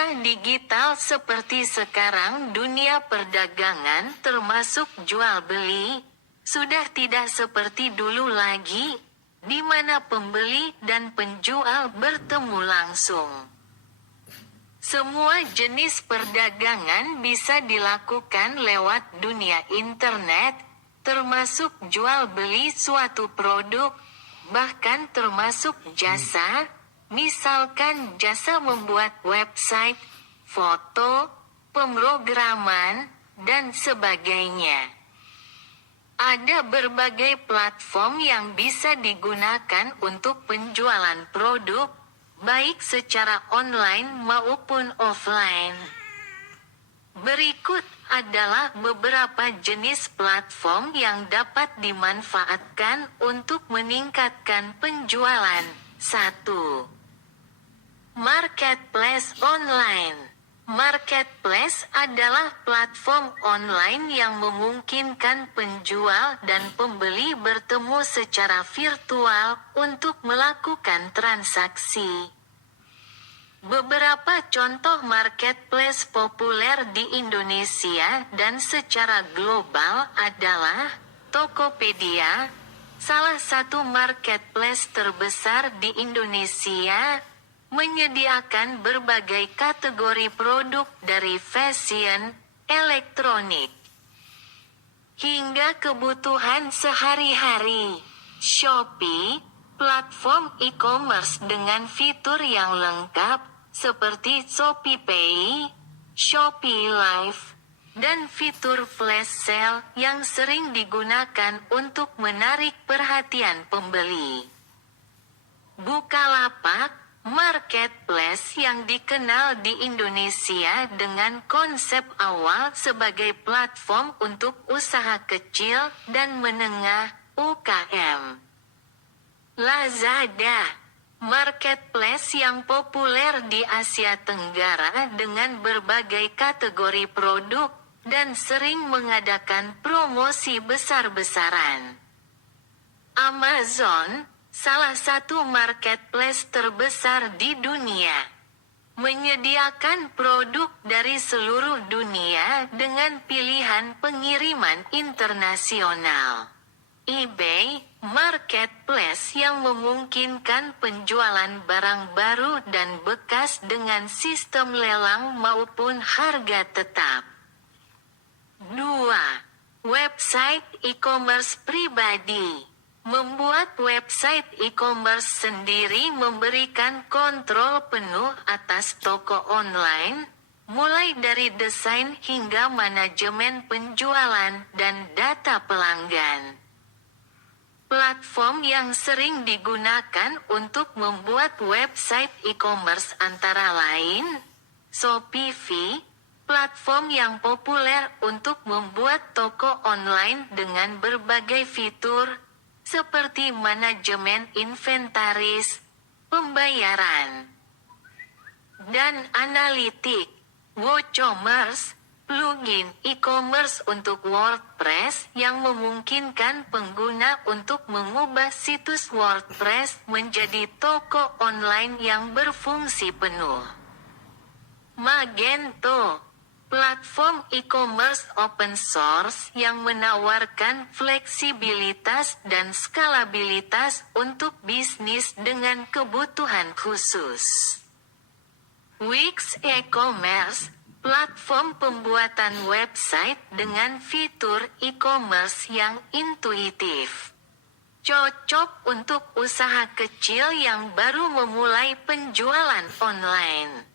era digital seperti sekarang, dunia perdagangan termasuk jual beli sudah tidak seperti dulu lagi, di mana pembeli dan penjual bertemu langsung. Semua jenis perdagangan bisa dilakukan lewat dunia internet, termasuk jual beli suatu produk, bahkan termasuk jasa, misalkan jasa membuat website, foto, pemrograman, dan sebagainya. Ada berbagai platform yang bisa digunakan untuk penjualan produk, baik secara online maupun offline. Berikut adalah beberapa jenis platform yang dapat dimanfaatkan untuk meningkatkan penjualan. 1. Marketplace online. Marketplace adalah platform online yang memungkinkan penjual dan pembeli bertemu secara virtual untuk melakukan transaksi. Beberapa contoh marketplace populer di Indonesia dan secara global adalah Tokopedia, salah satu marketplace terbesar di Indonesia, menyediakan berbagai kategori produk dari fashion, elektronik, hingga kebutuhan sehari-hari. Shopee, platform e-commerce dengan fitur yang lengkap, seperti ShopeePay, Shopee Live, dan fitur flash sale yang sering digunakan untuk menarik perhatian pembeli. Bukalapak, marketplace yang dikenal di Indonesia dengan konsep awal sebagai platform untuk usaha kecil dan menengah (UKM). Lazada, marketplace yang populer di Asia Tenggara dengan berbagai kategori produk dan sering mengadakan promosi besar-besaran. Amazon, salah satu marketplace terbesar di dunia, menyediakan produk dari seluruh dunia dengan pilihan pengiriman internasional. eBay, marketplace yang memungkinkan penjualan barang baru dan bekas dengan sistem lelang maupun harga tetap. 2. Website e-commerce pribadi. Membuat website e-commerce sendiri memberikan kontrol penuh atas toko online, mulai dari desain hingga manajemen penjualan dan data pelanggan. Platform yang sering digunakan untuk membuat website e-commerce antara lain Shopify, platform yang populer untuk membuat toko online dengan berbagai fitur, seperti manajemen inventaris, pembayaran, dan analitik. WooCommerce, plugin e-commerce untuk WordPress yang memungkinkan pengguna untuk mengubah situs WordPress menjadi toko online yang berfungsi penuh. Magento, platform e-commerce open source yang menawarkan fleksibilitas dan skalabilitas untuk bisnis dengan kebutuhan khusus. Wix e-commerce, platform pembuatan website dengan fitur e-commerce yang intuitif. Cocok untuk usaha kecil yang baru memulai penjualan online.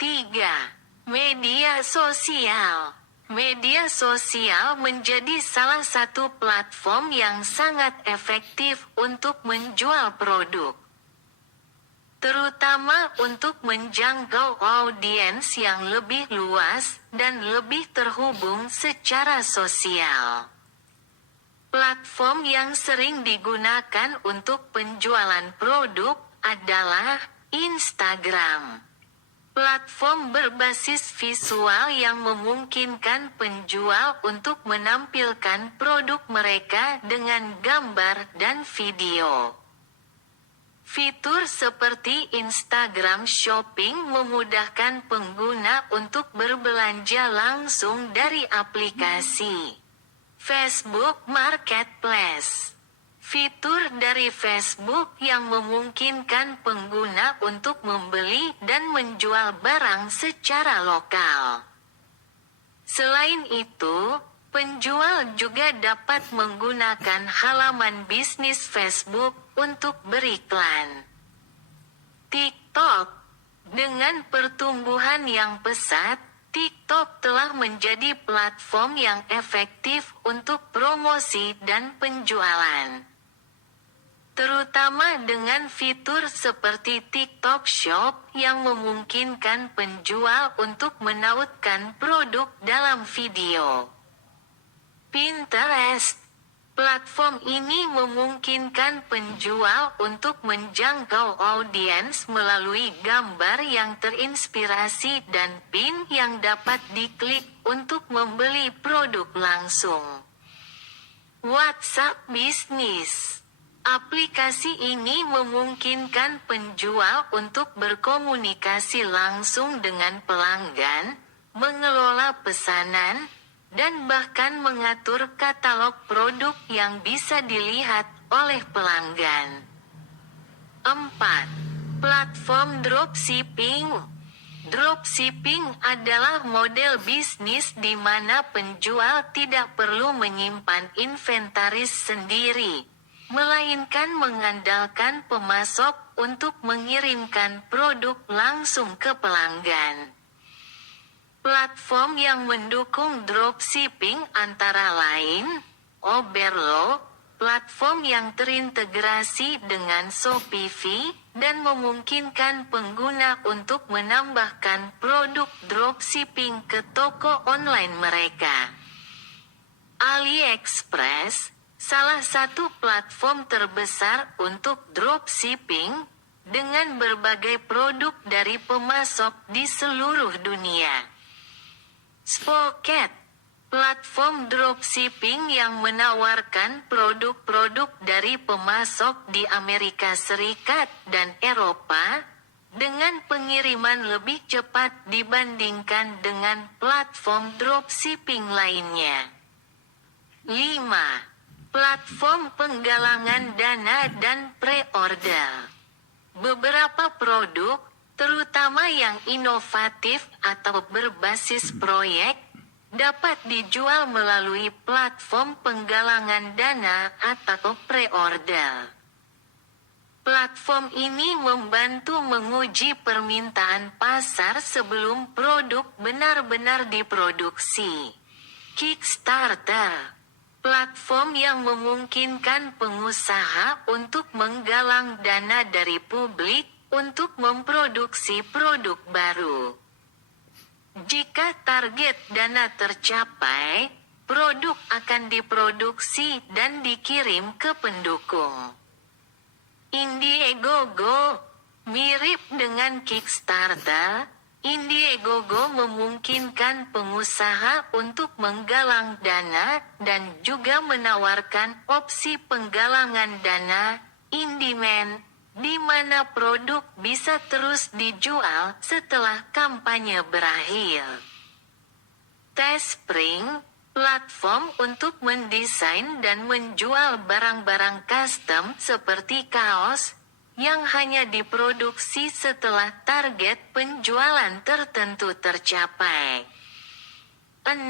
3. Media sosial. Media sosial menjadi salah satu platform yang sangat efektif untuk menjual produk, terutama untuk menjangkau audiens yang lebih luas dan lebih terhubung secara sosial. Platform yang sering digunakan untuk penjualan produk adalah Instagram. Platform berbasis visual yang memungkinkan penjual untuk menampilkan produk mereka dengan gambar dan video. Fitur seperti Instagram Shopping memudahkan pengguna untuk berbelanja langsung dari aplikasi. Facebook Marketplace. Fitur dari Facebook yang memungkinkan pengguna untuk membeli dan menjual barang secara lokal. Selain itu, penjual juga dapat menggunakan halaman bisnis Facebook untuk beriklan. TikTok. Dengan pertumbuhan yang pesat, TikTok telah menjadi platform yang efektif untuk promosi dan penjualan. Terutama dengan fitur seperti TikTok Shop yang memungkinkan penjual untuk menautkan produk dalam video. Pinterest. Platform ini memungkinkan penjual untuk menjangkau audiens melalui gambar yang terinspirasi dan pin yang dapat diklik untuk membeli produk langsung. WhatsApp Business. Aplikasi ini memungkinkan penjual untuk berkomunikasi langsung dengan pelanggan, mengelola pesanan, dan bahkan mengatur katalog produk yang bisa dilihat oleh pelanggan. 4. Platform Dropshipping. Dropshipping adalah model bisnis di mana penjual tidak perlu menyimpan inventaris sendiri, melainkan mengandalkan pemasok untuk mengirimkan produk langsung ke pelanggan. Platform yang mendukung dropshipping antara lain, Oberlo, platform yang terintegrasi dengan Shopify, dan memungkinkan pengguna untuk menambahkan produk dropshipping ke toko online mereka. AliExpress, salah satu platform terbesar untuk dropshipping, dengan berbagai produk dari pemasok di seluruh dunia. Spoket, platform dropshipping yang menawarkan produk-produk dari pemasok di Amerika Serikat dan Eropa, dengan pengiriman lebih cepat dibandingkan dengan platform dropshipping lainnya. 5. Platform penggalangan dana dan pre-order. Beberapa produk, terutama yang inovatif atau berbasis proyek, dapat dijual melalui platform penggalangan dana atau pre-order. Platform ini membantu menguji permintaan pasar sebelum produk benar-benar diproduksi. Kickstarter, platform yang memungkinkan pengusaha untuk menggalang dana dari publik untuk memproduksi produk baru. Jika target dana tercapai, produk akan diproduksi dan dikirim ke pendukung. Indiegogo, mirip dengan Kickstarter, Indiegogo memungkinkan pengusaha untuk menggalang dana dan juga menawarkan opsi penggalangan dana, in-demand, di mana produk bisa terus dijual setelah kampanye berakhir. Teespring, platform untuk mendesain dan menjual barang-barang custom seperti kaos, yang hanya diproduksi setelah target penjualan tertentu tercapai. 6.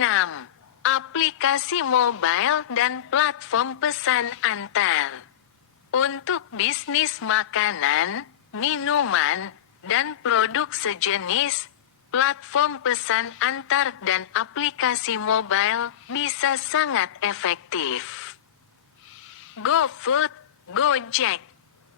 Aplikasi mobile dan platform pesan antar. Untuk bisnis makanan, minuman, dan produk sejenis, platform pesan antar dan aplikasi mobile bisa sangat efektif. GoFood, Gojek,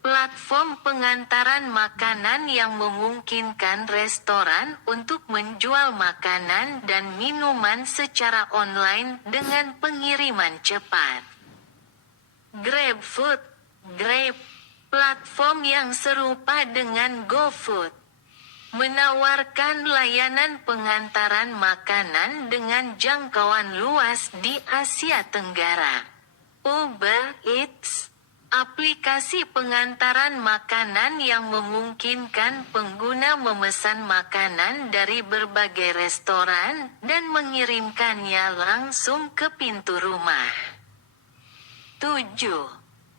platform pengantaran makanan yang memungkinkan restoran untuk menjual makanan dan minuman secara online dengan pengiriman cepat. GrabFood, Grab, platform yang serupa dengan GoFood, menawarkan layanan pengantaran makanan dengan jangkauan luas di Asia Tenggara. Uber Eats, Aplikasi pengantaran makanan yang memungkinkan pengguna memesan makanan dari berbagai restoran dan mengirimkannya langsung ke pintu rumah. 7.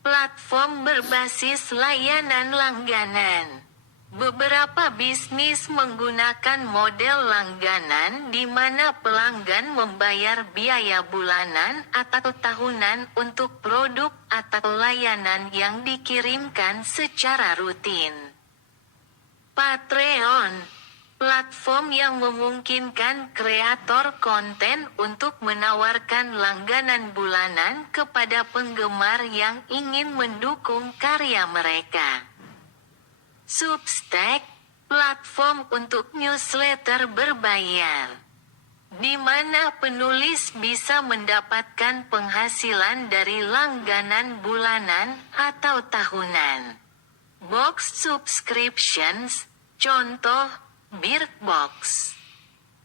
Platform berbasis layanan langganan. Beberapa bisnis menggunakan model langganan di mana pelanggan membayar biaya bulanan atau tahunan untuk produk atau layanan yang dikirimkan secara rutin. Patreon, platform yang memungkinkan kreator konten untuk menawarkan langganan bulanan kepada penggemar yang ingin mendukung karya mereka. Substack, platform untuk newsletter berbayar, di mana penulis bisa mendapatkan penghasilan dari langganan bulanan atau tahunan. Box subscriptions, contoh, Birkbox.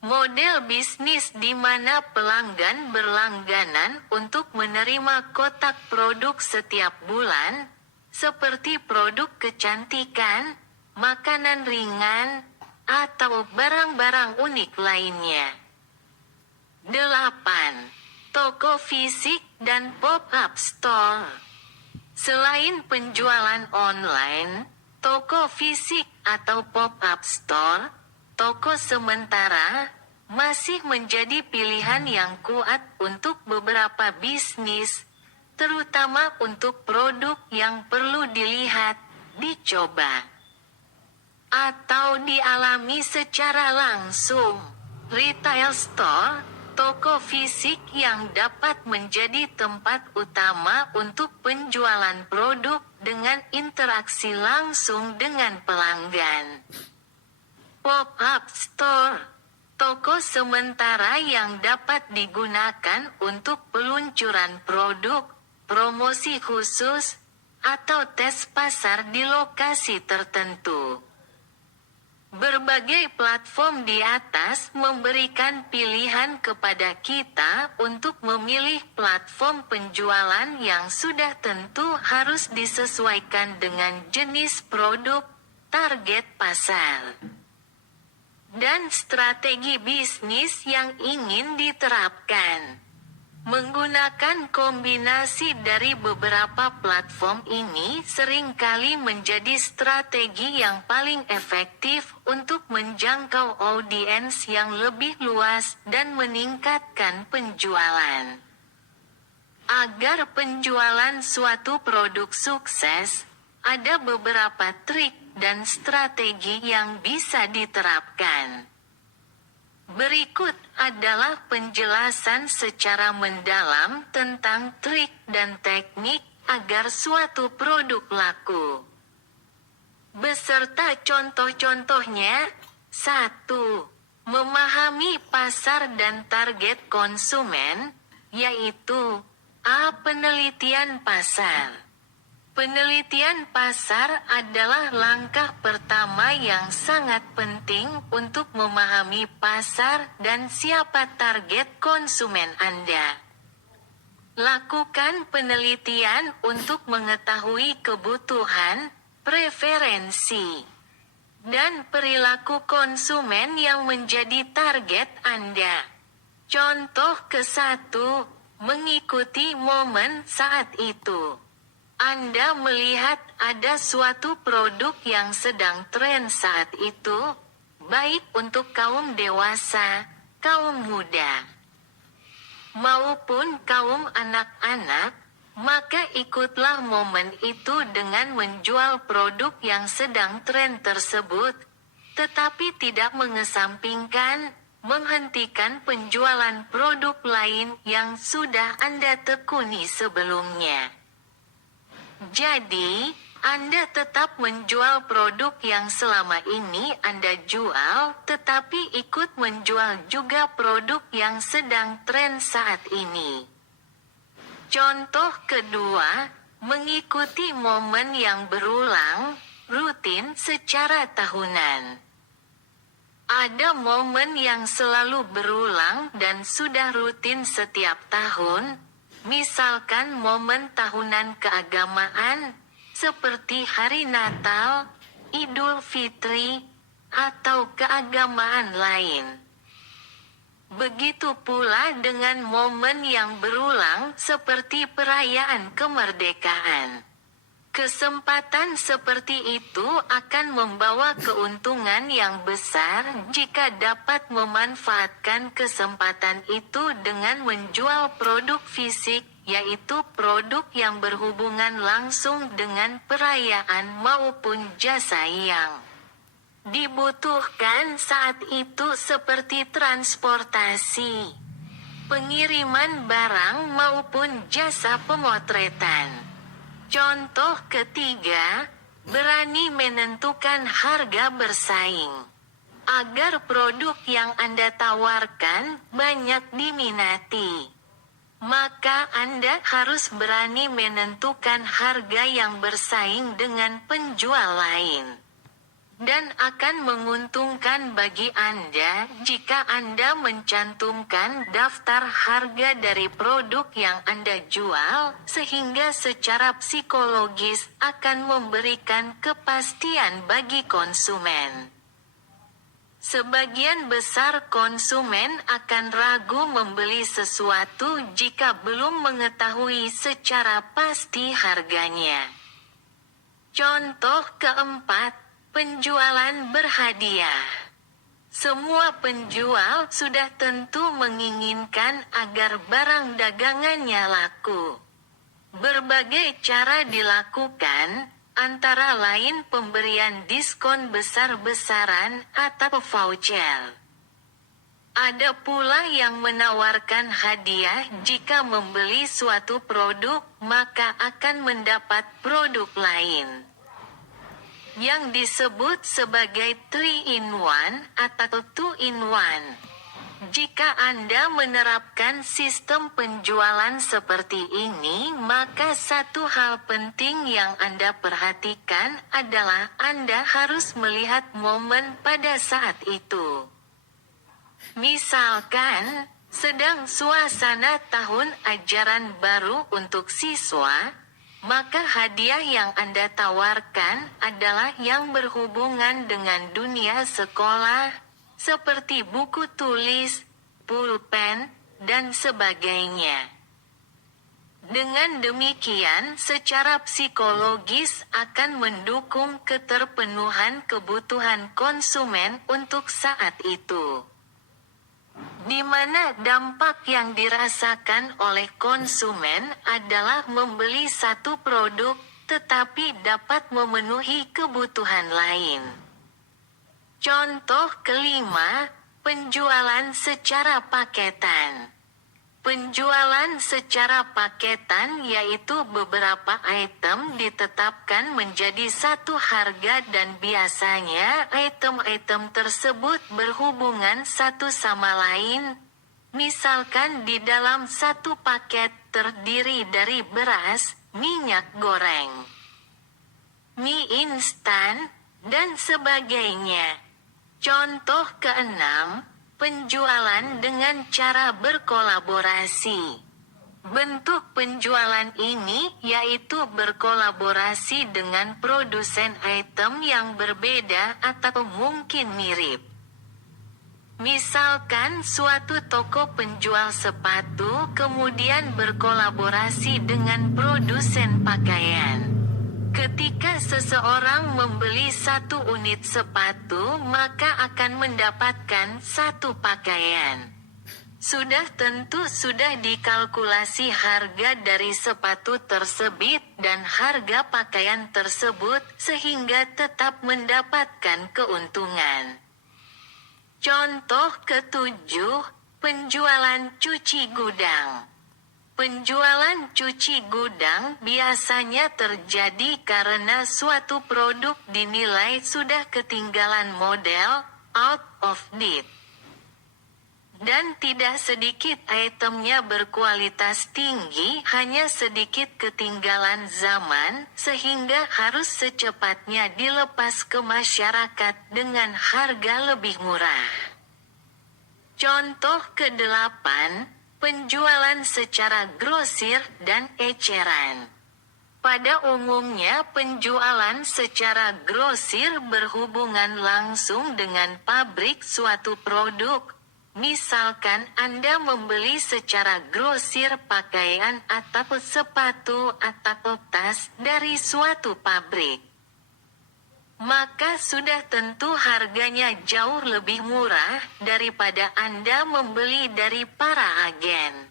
Model bisnis di mana pelanggan berlangganan untuk menerima kotak produk setiap bulan, seperti produk kecantikan, makanan ringan, atau barang-barang unik lainnya. 8. Toko fisik dan pop-up store. Selain penjualan online, toko fisik atau pop-up store, toko sementara, masih menjadi pilihan yang kuat untuk beberapa bisnis, terutama untuk produk yang perlu dilihat, dicoba, atau dialami secara langsung. Retail store, toko fisik yang dapat menjadi tempat utama untuk penjualan produk dengan interaksi langsung dengan pelanggan. Pop-up store, toko sementara yang dapat digunakan untuk peluncuran produk, promosi khusus, atau tes pasar di lokasi tertentu. Berbagai platform di atas memberikan pilihan kepada kita untuk memilih platform penjualan yang sudah tentu harus disesuaikan dengan jenis produk, target pasar, dan strategi bisnis yang ingin diterapkan. Menggunakan kombinasi dari beberapa platform ini seringkali menjadi strategi yang paling efektif untuk menjangkau audiens yang lebih luas dan meningkatkan penjualan. Agar penjualan suatu produk sukses, ada beberapa trik dan strategi yang bisa diterapkan. Berikut adalah penjelasan secara mendalam tentang trik dan teknik agar suatu produk laku. Beserta contoh-contohnya. 1. Memahami pasar dan target konsumen, yaitu A. Penelitian pasar. Penelitian pasar adalah langkah pertama yang sangat penting untuk memahami pasar dan siapa target konsumen Anda. Lakukan penelitian untuk mengetahui kebutuhan, preferensi, dan perilaku konsumen yang menjadi target Anda. Contoh ke-1, mengikuti momen saat itu. Anda melihat ada suatu produk yang sedang tren saat itu, baik untuk kaum dewasa, kaum muda, maupun kaum anak-anak, maka ikutlah momen itu dengan menjual produk yang sedang tren tersebut, tetapi tidak menghentikan penjualan produk lain yang sudah Anda tekuni sebelumnya. Jadi, Anda tetap menjual produk yang selama ini Anda jual, tetapi ikut menjual juga produk yang sedang tren saat ini. Contoh kedua, mengikuti momen yang berulang, rutin secara tahunan. Ada momen yang selalu berulang dan sudah rutin setiap tahun, Misalkan momen tahunan keagamaan, seperti Hari Natal, Idul Fitri, atau keagamaan lain. Begitu pula dengan momen yang berulang seperti perayaan kemerdekaan. Kesempatan seperti itu akan membawa keuntungan yang besar jika dapat memanfaatkan kesempatan itu dengan menjual produk fisik, yaitu produk yang berhubungan langsung dengan perayaan maupun jasa yang dibutuhkan saat itu seperti transportasi, pengiriman barang maupun jasa pemotretan. Contoh ketiga, berani menentukan harga bersaing. Agar produk yang Anda tawarkan banyak diminati, maka Anda harus berani menentukan harga yang bersaing dengan penjual lain. Dan akan menguntungkan bagi Anda jika Anda mencantumkan daftar harga dari produk yang Anda jual, sehingga secara psikologis akan memberikan kepastian bagi konsumen. Sebagian besar konsumen akan ragu membeli sesuatu jika belum mengetahui secara pasti harganya. Contoh keempat, penjualan berhadiah. Semua penjual sudah tentu menginginkan agar barang dagangannya laku. Berbagai cara dilakukan, antara lain pemberian diskon besar-besaran atau voucher. Ada pula yang menawarkan hadiah jika membeli suatu produk, maka akan mendapat produk lain, yang disebut sebagai 3-in-1 atau 2-in-1. Jika Anda menerapkan sistem penjualan seperti ini, maka satu hal penting yang Anda perhatikan adalah Anda harus melihat momen pada saat itu. Misalkan, sedang suasana tahun ajaran baru untuk siswa, maka hadiah yang Anda tawarkan adalah yang berhubungan dengan dunia sekolah, seperti buku tulis, pulpen, dan sebagainya. Dengan demikian, secara psikologis akan mendukung keterpenuhan kebutuhan konsumen untuk saat itu, di mana dampak yang dirasakan oleh konsumen adalah membeli satu produk, tetapi dapat memenuhi kebutuhan lain. Contoh kelima, penjualan secara paketan. Penjualan secara paketan yaitu beberapa item ditetapkan menjadi satu harga dan biasanya item-item tersebut berhubungan satu sama lain. Misalkan di dalam satu paket terdiri dari beras, minyak goreng, mie instan, dan sebagainya. Contoh keenam, penjualan dengan cara berkolaborasi. Bentuk penjualan ini yaitu berkolaborasi dengan produsen item yang berbeda atau mungkin mirip. Misalkan suatu toko penjual sepatu kemudian berkolaborasi dengan produsen pakaian. Ketika seseorang membeli satu unit sepatu, maka akan mendapatkan satu pakaian. Sudah tentu sudah dikalkulasi harga dari sepatu tersebut dan harga pakaian tersebut sehingga tetap mendapatkan keuntungan. Contoh ketujuh, penjualan cuci gudang. Penjualan cuci gudang biasanya terjadi karena suatu produk dinilai sudah ketinggalan model, out of date. Dan tidak sedikit itemnya berkualitas tinggi, hanya sedikit ketinggalan zaman, sehingga harus secepatnya dilepas ke masyarakat dengan harga lebih murah. Contoh ke-8, Penjualan secara grosir dan eceran. Pada umumnya penjualan secara grosir berhubungan langsung dengan pabrik suatu produk. Misalkan Anda membeli secara grosir pakaian atau sepatu atau tas dari suatu pabrik. Maka sudah tentu harganya jauh lebih murah daripada Anda membeli dari para agen.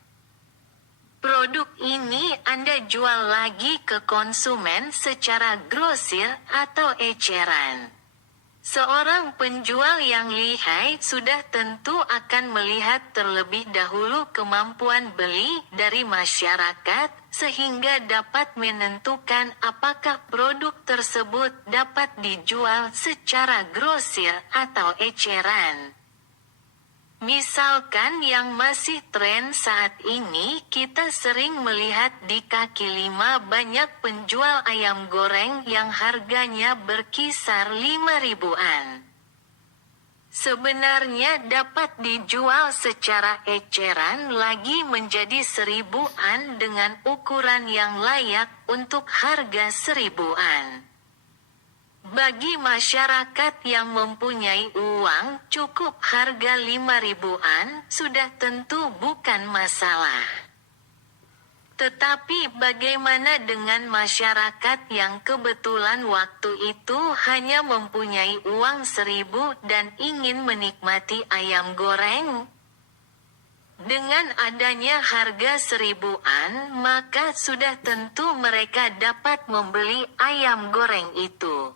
Produk ini Anda jual lagi ke konsumen secara grosir atau eceran. Seorang penjual yang lihai sudah tentu akan melihat terlebih dahulu kemampuan beli dari masyarakat, sehingga dapat menentukan apakah produk tersebut dapat dijual secara grosir atau eceran. Misalkan yang masih tren saat ini, kita sering melihat di kaki lima banyak penjual ayam goreng yang harganya berkisar 5 ribuan. Sebenarnya dapat dijual secara eceran lagi menjadi 1000-an dengan ukuran yang layak untuk harga 1000-an. Bagi masyarakat yang mempunyai uang, cukup harga 5 ribuan sudah tentu bukan masalah. Tetapi bagaimana dengan masyarakat yang kebetulan waktu itu hanya mempunyai uang 1000 dan ingin menikmati ayam goreng? Dengan adanya harga 1000-an, maka sudah tentu mereka dapat membeli ayam goreng itu.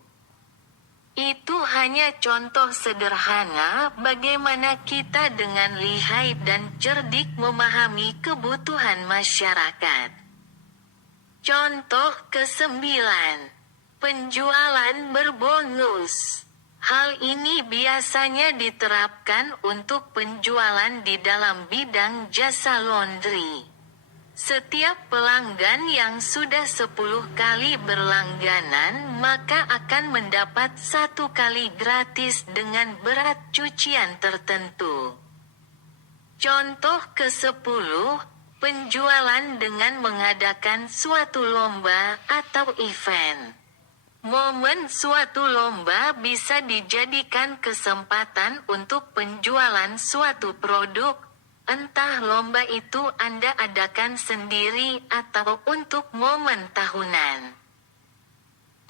Itu hanya contoh sederhana bagaimana kita dengan lihai dan cerdik memahami kebutuhan masyarakat. Contoh ke-9. Penjualan berbonus. Hal ini biasanya diterapkan untuk penjualan di dalam bidang jasa laundry. Setiap pelanggan yang sudah 10 kali berlangganan maka akan mendapat 1 kali gratis dengan berat cucian tertentu. Contoh ke-10, penjualan dengan mengadakan suatu lomba atau event. Momen suatu lomba bisa dijadikan kesempatan untuk penjualan suatu produk. Entah lomba itu Anda adakan sendiri atau untuk momen tahunan.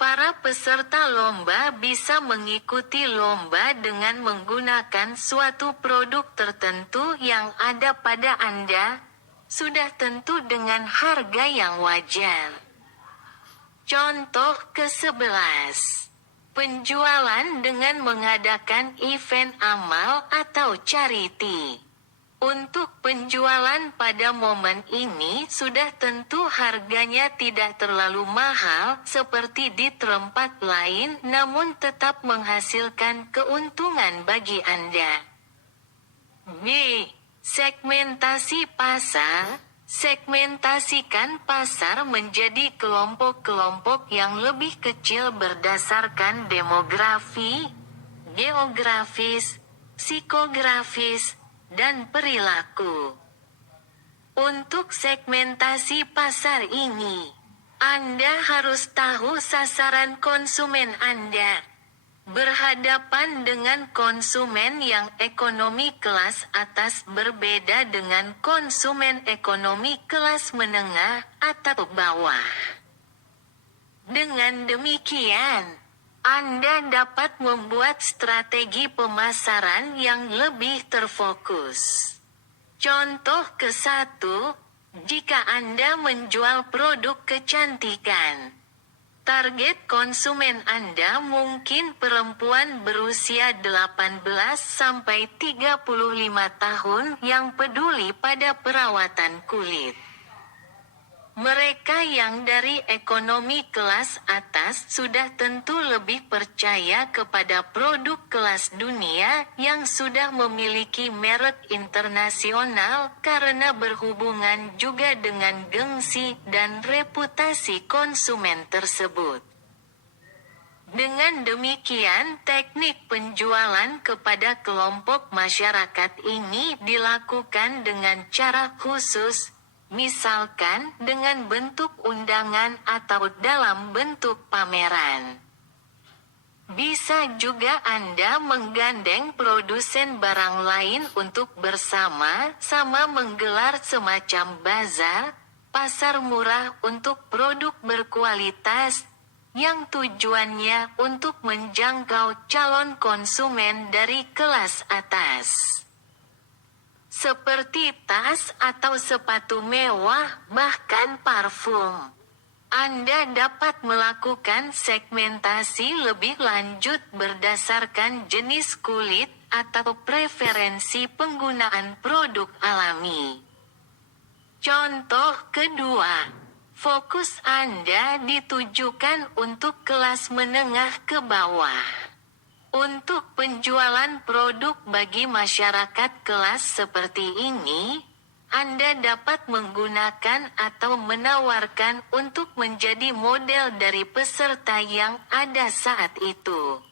Para peserta lomba bisa mengikuti lomba dengan menggunakan suatu produk tertentu yang ada pada Anda, sudah tentu dengan harga yang wajar. Contoh ke-11. Penjualan dengan mengadakan event amal atau charity. Untuk penjualan pada momen ini sudah tentu harganya tidak terlalu mahal seperti di tempat lain, namun tetap menghasilkan keuntungan bagi Anda. B. Segmentasi pasar. Segmentasikan pasar menjadi kelompok-kelompok yang lebih kecil berdasarkan demografi, geografis, psikografis, dan perilaku. Untuk segmentasi pasar ini, Anda harus tahu sasaran konsumen Anda. Berhadapan dengan konsumen yang ekonomi kelas atas berbeda dengan konsumen ekonomi kelas menengah atau bawah. Dengan demikian, Anda dapat membuat strategi pemasaran yang lebih terfokus. Contoh ke-1, jika Anda menjual produk kecantikan. Target konsumen Anda mungkin perempuan berusia 18 sampai 35 tahun yang peduli pada perawatan kulit. Mereka yang dari ekonomi kelas atas sudah tentu lebih percaya kepada produk kelas dunia yang sudah memiliki merek internasional karena berhubungan juga dengan gengsi dan reputasi konsumen tersebut. Dengan demikian, teknik penjualan kepada kelompok masyarakat ini dilakukan dengan cara khusus, misalkan dengan bentuk undangan atau dalam bentuk pameran. Bisa juga Anda menggandeng produsen barang lain untuk bersama-sama menggelar semacam bazar, pasar murah untuk produk berkualitas, yang tujuannya untuk menjangkau calon konsumen dari kelas atas. Seperti tas atau sepatu mewah, bahkan parfum. Anda dapat melakukan segmentasi lebih lanjut berdasarkan jenis kulit atau preferensi penggunaan produk alami. Contoh kedua, fokus Anda ditujukan untuk kelas menengah ke bawah. Untuk penjualan produk bagi masyarakat kelas seperti ini, Anda dapat menggunakan atau menawarkan untuk menjadi model dari peserta yang ada saat itu.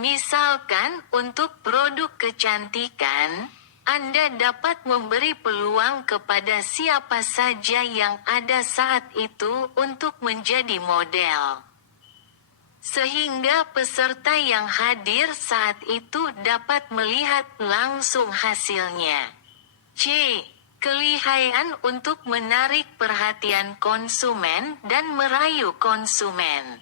Misalkan untuk produk kecantikan, Anda dapat memberi peluang kepada siapa saja yang ada saat itu untuk menjadi model. Sehingga peserta yang hadir saat itu dapat melihat langsung hasilnya. C. Kelihayan untuk menarik perhatian konsumen dan merayu konsumen.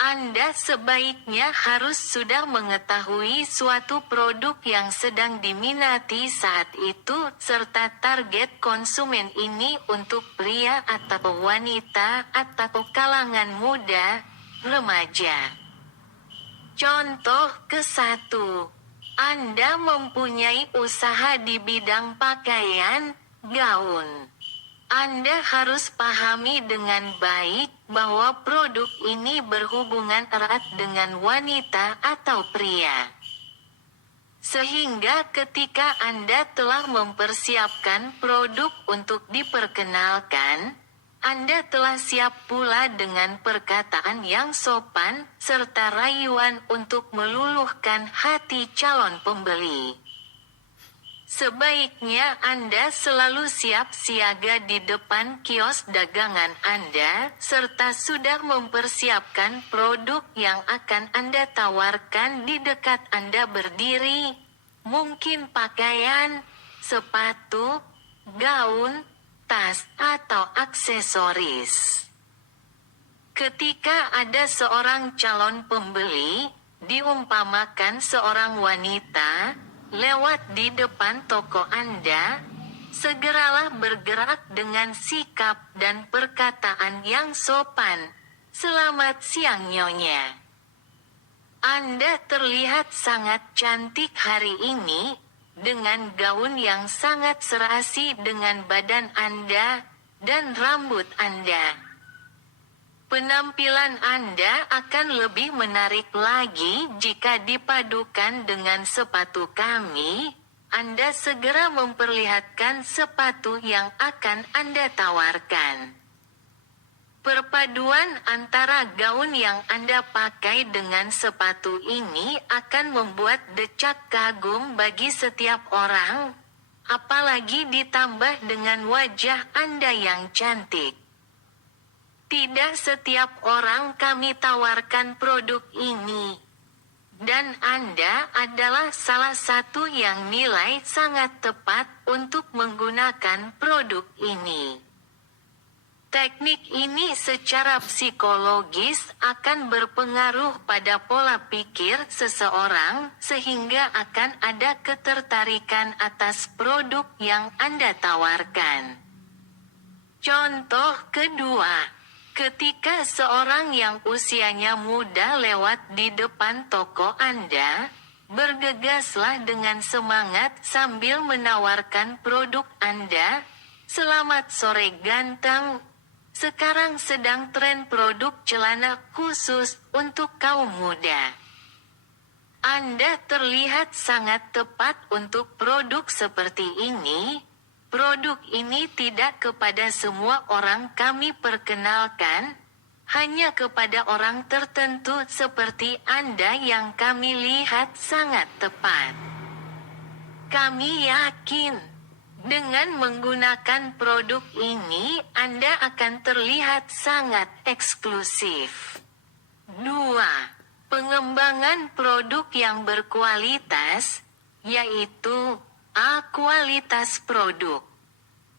Anda sebaiknya harus sudah mengetahui suatu produk yang sedang diminati saat itu serta target konsumen ini untuk pria atau wanita atau kalangan muda, remaja. Contoh ke-1. Anda mempunyai usaha di bidang pakaian, gaun. Anda harus pahami dengan baik bahwa produk ini berhubungan erat dengan wanita atau pria. Sehingga ketika Anda telah mempersiapkan produk untuk diperkenalkan, Anda telah siap pula dengan perkataan yang sopan, serta rayuan untuk meluluhkan hati calon pembeli. Sebaiknya Anda selalu siap siaga di depan kios dagangan Anda, serta sudah mempersiapkan produk yang akan Anda tawarkan di dekat Anda berdiri, mungkin pakaian, sepatu, gaun, tas, atau aksesoris. Ketika ada seorang calon pembeli, diumpamakan seorang wanita, lewat di depan toko Anda, segeralah bergerak dengan sikap dan perkataan yang sopan. Selamat siang Nyonya. Anda terlihat sangat cantik hari ini, dengan gaun yang sangat serasi dengan badan Anda dan rambut Anda. Penampilan Anda akan lebih menarik lagi jika dipadukan dengan sepatu kami. Anda segera memperlihatkan sepatu yang akan Anda tawarkan. Perpaduan antara gaun yang Anda pakai dengan sepatu ini akan membuat decak kagum bagi setiap orang, apalagi ditambah dengan wajah Anda yang cantik. Tidak setiap orang kami tawarkan produk ini, dan Anda adalah salah satu yang nilai sangat tepat untuk menggunakan produk ini. Teknik ini secara psikologis akan berpengaruh pada pola pikir seseorang sehingga akan ada ketertarikan atas produk yang Anda tawarkan. Contoh kedua, ketika seorang yang usianya muda lewat di depan toko Anda, bergegaslah dengan semangat sambil menawarkan produk Anda. Selamat sore ganteng. Sekarang sedang tren produk celana khusus untuk kaum muda. Anda terlihat sangat tepat untuk produk seperti ini. Produk ini tidak kepada semua orang kami perkenalkan, hanya kepada orang tertentu seperti Anda yang kami lihat sangat tepat. Kami yakin, dengan menggunakan produk ini Anda akan terlihat sangat eksklusif. 2. Pengembangan produk yang berkualitas, yaitu kualitas produk.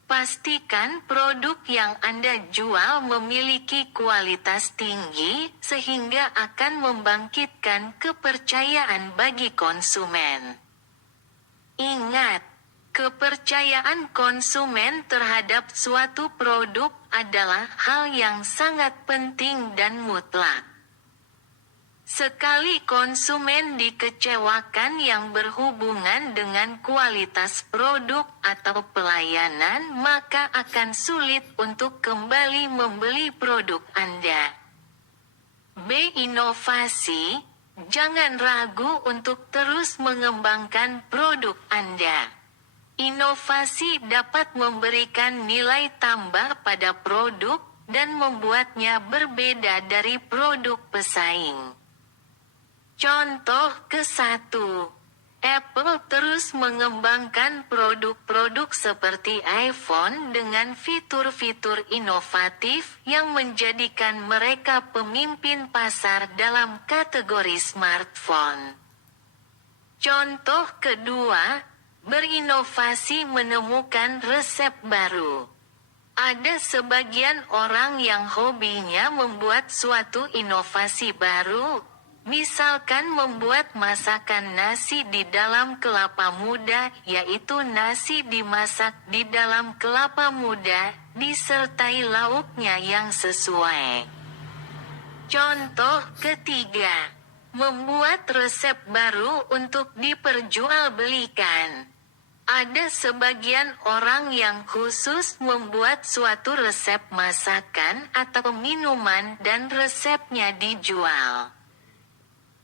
Pastikan produk yang Anda jual memiliki kualitas tinggi sehingga akan membangkitkan kepercayaan bagi konsumen. Ingat, kepercayaan konsumen terhadap suatu produk adalah hal yang sangat penting dan mutlak. Sekali konsumen dikecewakan yang berhubungan dengan kualitas produk atau pelayanan, maka akan sulit untuk kembali membeli produk Anda. B. Inovasi. Jangan ragu untuk terus mengembangkan produk Anda. Inovasi dapat memberikan nilai tambah pada produk dan membuatnya berbeda dari produk pesaing. Contoh ke-1, Apple terus mengembangkan produk-produk seperti iPhone dengan fitur-fitur inovatif yang menjadikan mereka pemimpin pasar dalam kategori smartphone. Contoh kedua, berinovasi menemukan resep baru. Ada sebagian orang yang hobinya membuat suatu inovasi baru, misalkan membuat masakan nasi di dalam kelapa muda, yaitu nasi dimasak di dalam kelapa muda, disertai lauknya yang sesuai. Contoh ketiga, membuat resep baru untuk diperjualbelikan. Ada sebagian orang yang khusus membuat suatu resep masakan atau minuman dan resepnya dijual.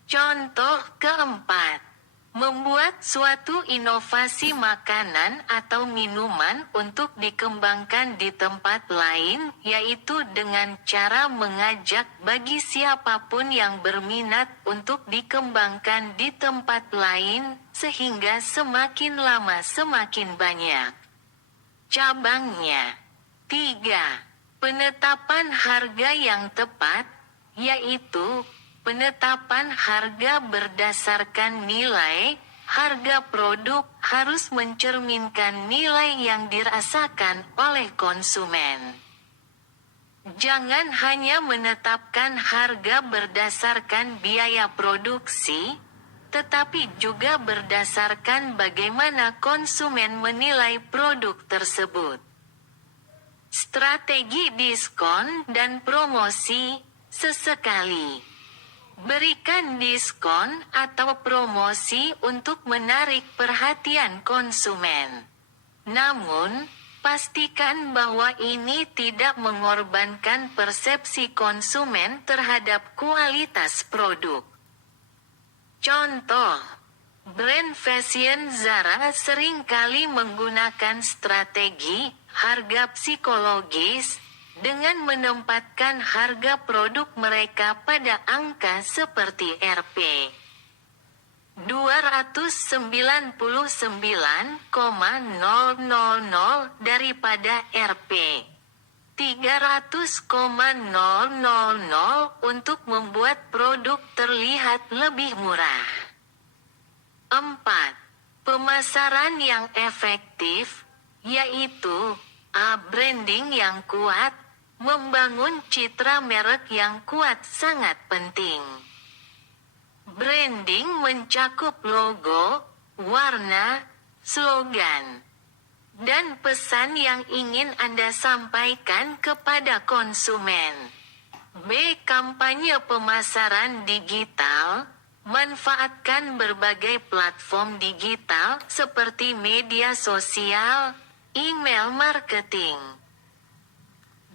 Contoh keempat, membuat suatu inovasi makanan atau minuman untuk dikembangkan di tempat lain, yaitu dengan cara mengajak bagi siapapun yang berminat untuk dikembangkan di tempat lain, sehingga semakin lama semakin banyak cabangnya. 3. Penetapan harga yang tepat, yaitu penetapan harga berdasarkan nilai. Harga produk harus mencerminkan nilai yang dirasakan oleh konsumen. Jangan hanya menetapkan harga berdasarkan biaya produksi, tetapi juga berdasarkan bagaimana konsumen menilai produk tersebut. Strategi diskon dan promosi, sesekali berikan diskon atau promosi untuk menarik perhatian konsumen. Namun, pastikan bahwa ini tidak mengorbankan persepsi konsumen terhadap kualitas produk. Contoh, brand fashion Zara seringkali menggunakan strategi harga psikologis dengan menempatkan harga produk mereka pada angka seperti Rp. 299,000 daripada Rp. 300,000 untuk membuat produk terlihat lebih murah. 4. Pemasaran yang efektif, yaitu branding yang kuat. Membangun citra merek yang kuat sangat penting. Branding mencakup logo, warna, slogan, dan pesan yang ingin Anda sampaikan kepada konsumen. B. Kampanye pemasaran digital. Manfaatkan berbagai platform digital seperti media sosial, email marketing,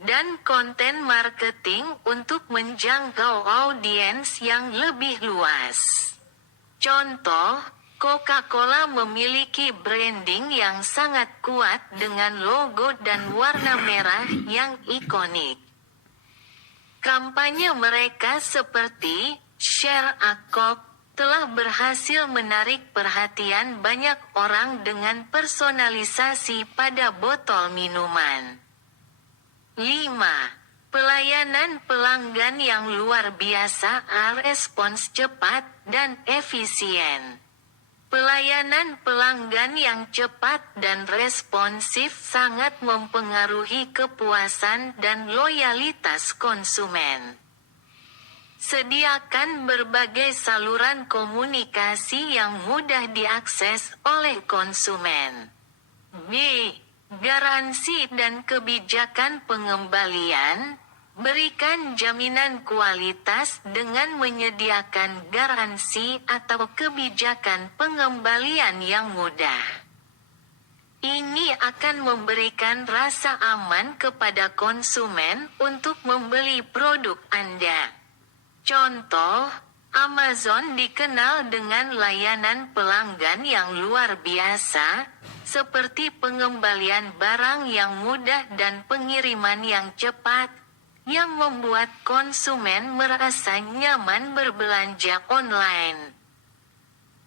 dan konten marketing untuk menjangkau audiens yang lebih luas. Contoh, Coca-Cola memiliki branding yang sangat kuat dengan logo dan warna merah yang ikonik. Kampanye mereka seperti Share a Coke telah berhasil menarik perhatian banyak orang dengan personalisasi pada botol minuman. 5. Pelayanan pelanggan yang luar biasa, respons cepat dan efisien. Pelayanan pelanggan yang cepat dan responsif sangat mempengaruhi kepuasan dan loyalitas konsumen. Sediakan berbagai saluran komunikasi yang mudah diakses oleh konsumen. B. Garansi dan kebijakan pengembalian. Berikan jaminan kualitas dengan menyediakan garansi atau kebijakan pengembalian yang mudah. Ini akan memberikan rasa aman kepada konsumen untuk membeli produk Anda. Contoh, Amazon dikenal dengan layanan pelanggan yang luar biasa, seperti pengembalian barang yang mudah dan pengiriman yang cepat, yang membuat konsumen merasa nyaman berbelanja online.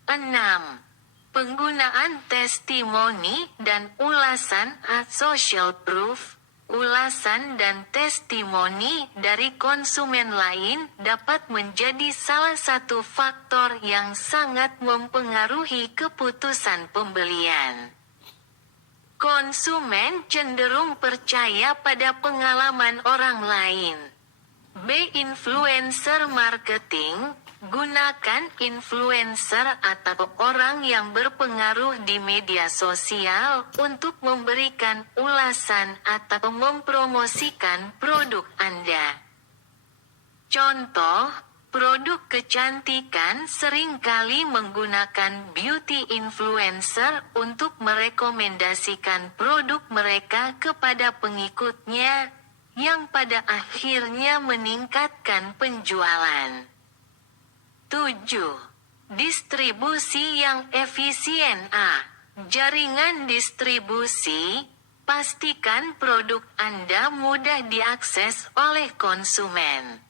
6. Penggunaan testimoni dan ulasan social proof. Ulasan dan testimoni dari konsumen lain dapat menjadi salah satu faktor yang sangat mempengaruhi keputusan pembelian. Konsumen cenderung percaya pada pengalaman orang lain. B. Influencer marketing. Gunakan influencer atau orang yang berpengaruh di media sosial untuk memberikan ulasan atau mempromosikan produk Anda. Contoh, produk kecantikan seringkali menggunakan beauty influencer untuk merekomendasikan produk mereka kepada pengikutnya, yang pada akhirnya meningkatkan penjualan. 7. Distribusi yang efisien. A. Jaringan distribusi. Pastikan produk Anda mudah diakses oleh konsumen.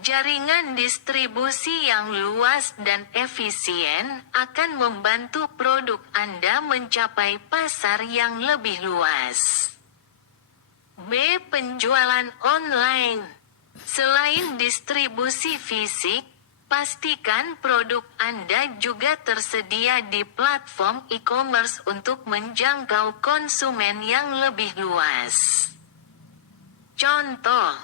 Jaringan distribusi yang luas dan efisien akan membantu produk Anda mencapai pasar yang lebih luas. B. Penjualan online. Selain distribusi fisik, pastikan produk Anda juga tersedia di platform e-commerce untuk menjangkau konsumen yang lebih luas. Contoh,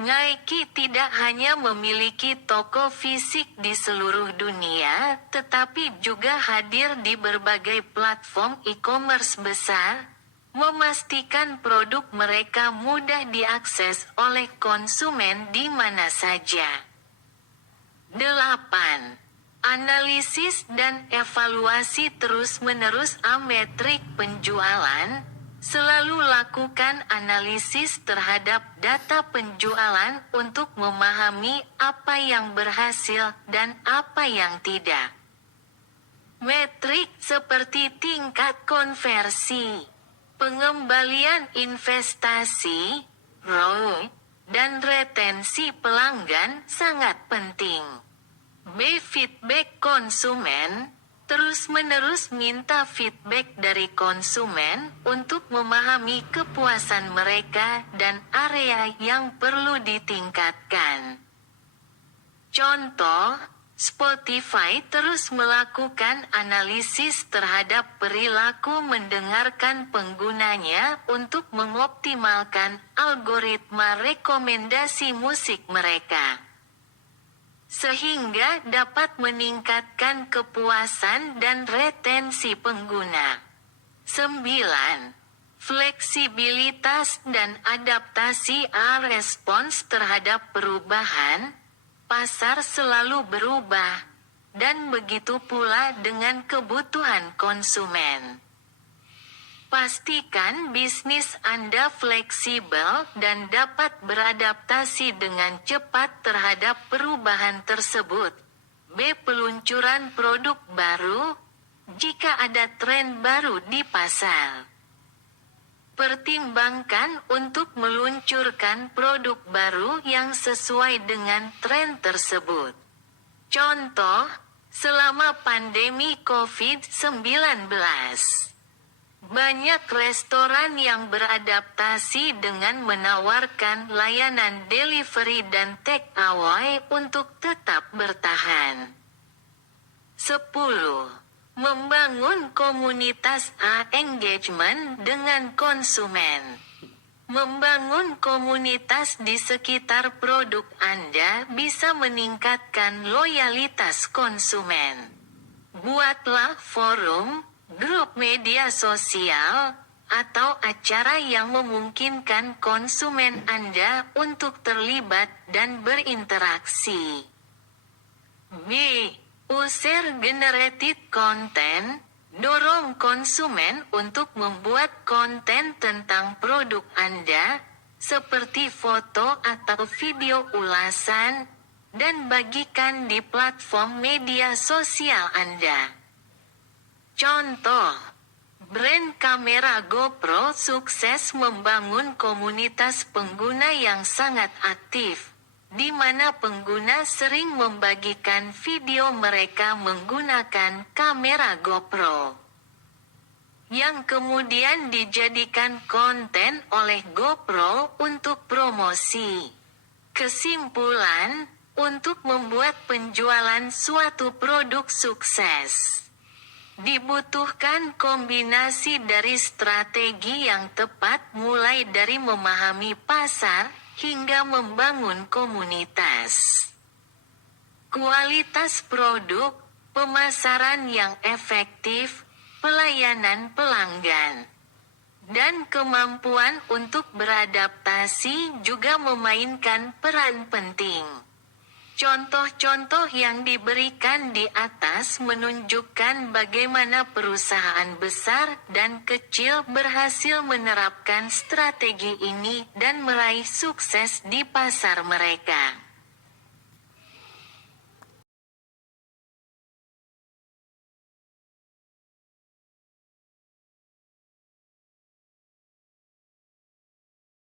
Nike tidak hanya memiliki toko fisik di seluruh dunia, tetapi juga hadir di berbagai platform e-commerce besar, memastikan produk mereka mudah diakses oleh konsumen di mana saja. 8. Analisis dan evaluasi terus-menerus metrik penjualan. Selalu lakukan analisis terhadap data penjualan untuk memahami apa yang berhasil dan apa yang tidak. Metrik seperti tingkat konversi, pengembalian investasi, ROI, dan retensi pelanggan sangat penting. B. Feedback konsumen. Terus-menerus minta feedback dari konsumen untuk memahami kepuasan mereka dan area yang perlu ditingkatkan. Contoh, Spotify terus melakukan analisis terhadap perilaku mendengarkan penggunanya untuk mengoptimalkan algoritma rekomendasi musik mereka, sehingga dapat meningkatkan kepuasan dan retensi pengguna. 9. Fleksibilitas dan adaptasi. Respons terhadap perubahan. Pasar selalu berubah, dan begitu pula dengan kebutuhan konsumen. Pastikan bisnis Anda fleksibel dan dapat beradaptasi dengan cepat terhadap perubahan tersebut. B. Peluncuran produk baru. Jika ada tren baru di pasar, Pertimbangkan untuk meluncurkan produk baru yang sesuai dengan tren tersebut. Contoh, selama pandemi COVID-19, banyak restoran yang beradaptasi dengan menawarkan layanan delivery dan take away untuk tetap bertahan. 10. Membangun komunitas engagement dengan konsumen. Membangun komunitas di sekitar produk Anda bisa meningkatkan loyalitas konsumen. Buatlah forum, grup media sosial, atau acara yang memungkinkan konsumen Anda untuk terlibat dan berinteraksi. B. User-generated content, dorong konsumen untuk membuat konten tentang produk Anda, seperti foto atau video ulasan, dan bagikan di platform media sosial Anda. Contoh, brand kamera GoPro sukses membangun komunitas pengguna yang sangat aktif, di mana pengguna sering membagikan video mereka menggunakan kamera GoPro, yang kemudian dijadikan konten oleh GoPro untuk promosi. Kesimpulan, untuk membuat penjualan suatu produk sukses, dibutuhkan kombinasi dari strategi yang tepat mulai dari memahami pasar, hingga membangun komunitas. Kualitas produk, pemasaran yang efektif, pelayanan pelanggan, dan kemampuan untuk beradaptasi juga memainkan peran penting. Contoh-contoh yang diberikan di atas menunjukkan bagaimana perusahaan besar dan kecil berhasil menerapkan strategi ini dan meraih sukses di pasar mereka.